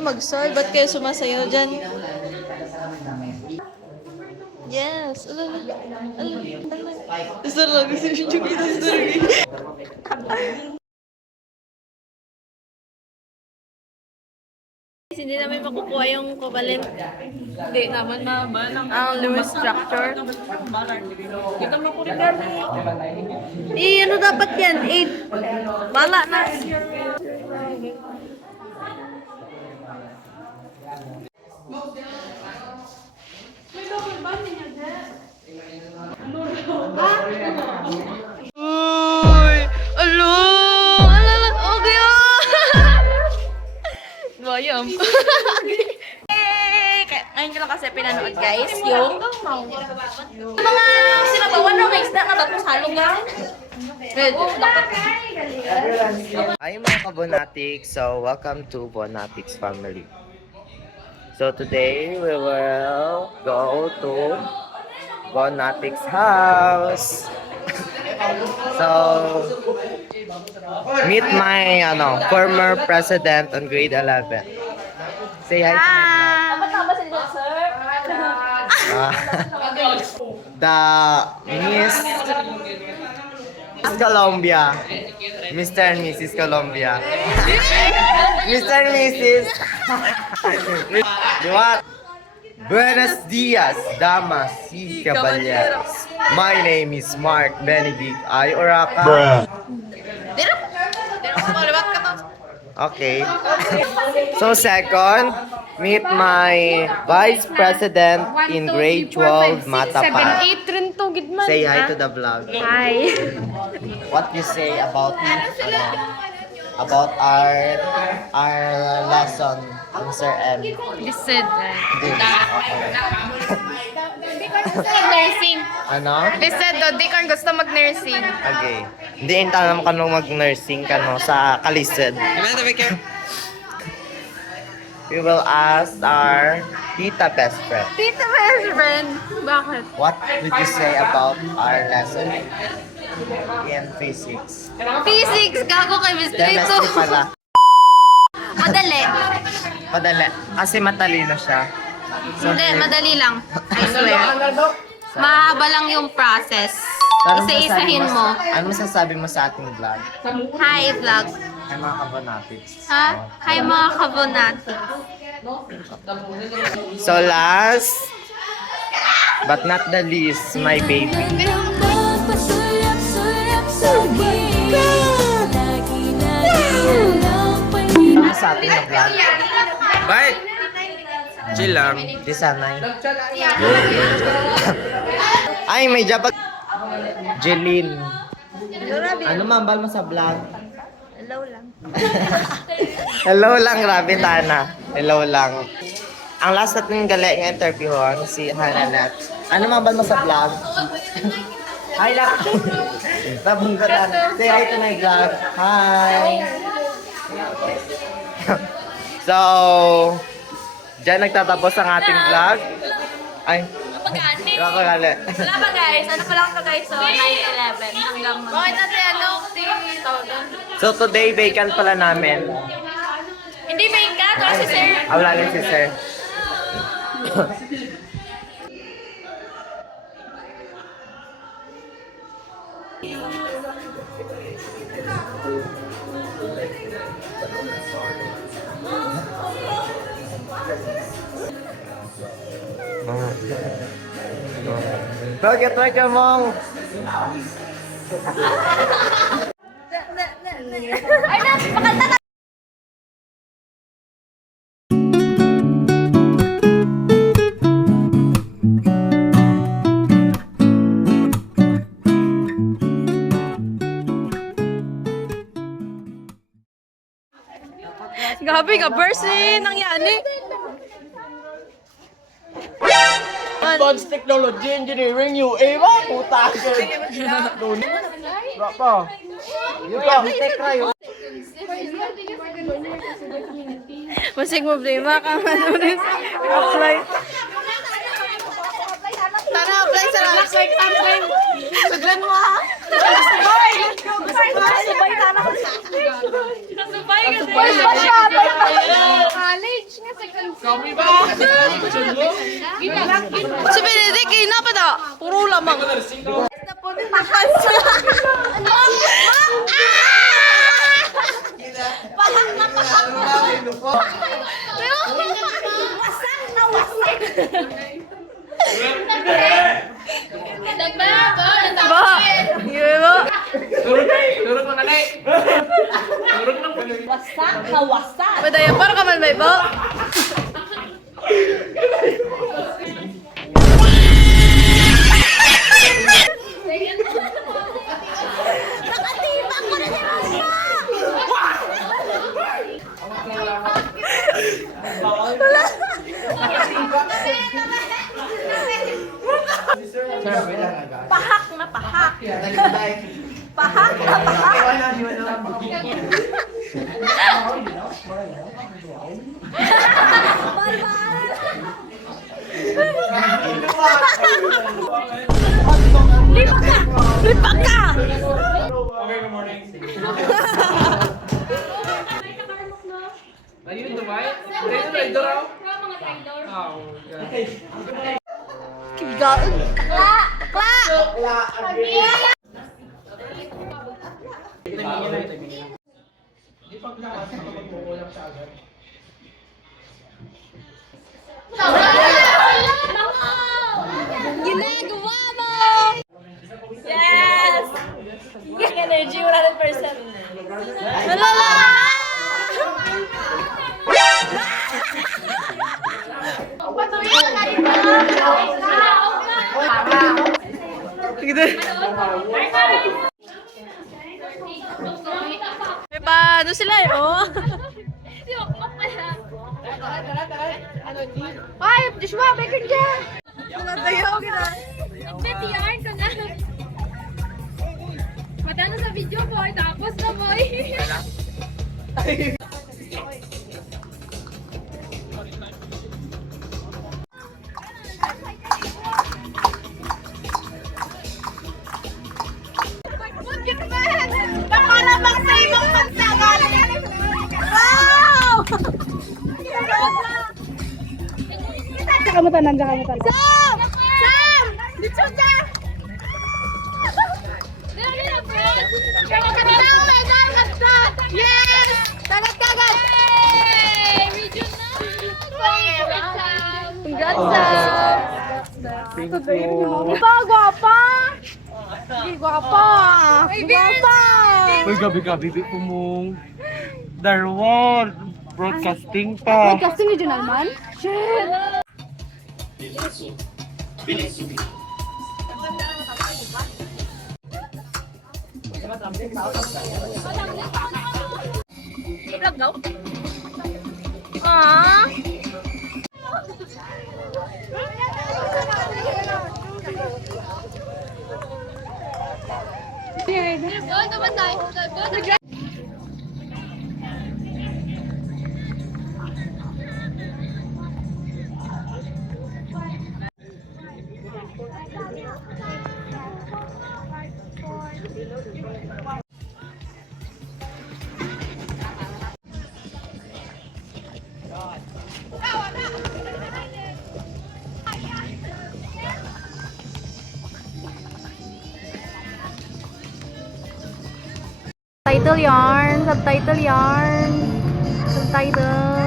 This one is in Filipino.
Mag-soy, ba't kayo sumasayaw dyan? Yes! Gusto lang, gusto yung chukita sa sarili. Hindi namin makukuha yung covalent. Hindi naman na ba? Ang Lewis structure. Kita mo ko rin kami. Ano dapat yan? 8. Bala na. Uy! Alo! Alala! Okay Bayam. Ngayon ko lang kasi pinanood guys yung mga sinabawan ng isda na ba't mo salong nga? Hi mga kabonatics! So, welcome to Bonatics family. So, today we will go to Bonatics house. So, meet my former president on grade 11. Say hi. The Miss Colombia. Mr. and Mrs. Colombia. Mr. and Mrs. What? Buenos dias, damas y caballeros. My name is Mark Benedict I. Oraca. Okay. So second, meet my vice president in grade 12, Matapan. 7, 8 rin to, gidman. Say hi to the vlog. Hi. What you say about about our lesson on Sir M? Lisod. Okay. Nursing. Ano? Lisod do, di ko gusto mag-nursing. Okay. Hindi naman ka mag-nursing ka sa Kalisod. We will ask our tita best friend. Tita best friend. Bakit? What would you say about our lesson in physics? Physics, gago kay Mr. Chemistry pala. Madali. Madali. Kasi matalino siya. Hindi, madali lang. I swear. Mahaba lang yung process. Isa-isahin mo. Ano masasabi mo sa ating vlog? Hi, vlog. Ay mga kabonatics. Ha? Hi, mga kabonati. So last, but not the least, my baby. Ano sa ating na vlog? Bye! Chill lang. Di sanay. Ay, may jabag. Jeline. Ano mambal mo sa vlog? Hello lang. Hello lang, grabe Tana. Hello lang. Ang last natin gali ng interview si Hananet. Ano mambal mo sa vlog? Hi lang. Nabunggaran. Say hi to my vlog. Hi. So, dyan nagtatapos ang ating vlog. Ay. Ako gali. Wala ba guys? Ano pa lang to guys? So, 9-11 hanggang bakit natin ano? So today, vacant pala namin. Hindi vacant. Wala si sir. Wala rin si sir. Bakit may kamong? Ay na! Pakanta na! Gabi ka, burst nangyani. Advanced Technology Engineering UA ba? Puta ka. Doon. Berapa? Yung tech rayo. Masing problema ka man ulit. Apply. Tara, apply sa Laksoy Campaign. Suglan mo ha. Sabay! Sabay na. Sabay ka. Sabay ka. College. Si Benedict, kayo na pa na. Puro lamang. Napuntahan sa... Pahak na pahak na. Wasak na wasak. Ba? Iya ba? Turun mo nanay. Turun lang. Wasak na wasak. Madaya, para ka man ba iba? Nakatibak ko na si Mama! Pahak na pahak. Pahak na pahak. Lipak ka! Lipak ka! Okay, good morning. Ayun, Dubai? Ayun, Raidor ako. Oh, okay. Kibigaan. Takla! Takla! Ginagawa mo! Yes! Energy 100%. Malala! May paano sila eh, oh? Ay, Joshua, bakit dyan? Mga tayo, gina. Nag-yarn ko na. Matano sa video boy, tapos na boy. Nakalabang sa ibang pagsagal! Wow! Tsaka mo tanan, tsaka mo tanan. Sam! Sam! Dito ka! Yes! Kagat-kagat! Congrats, Sam! Ito, gwapa! Gwapa! Gwapa! Uy, gabi-gabi ko mong Darwin, broadcasting pa. Casting regional man? Shit! Aww! Subtitle yarn, subtitle yarn, subtitle.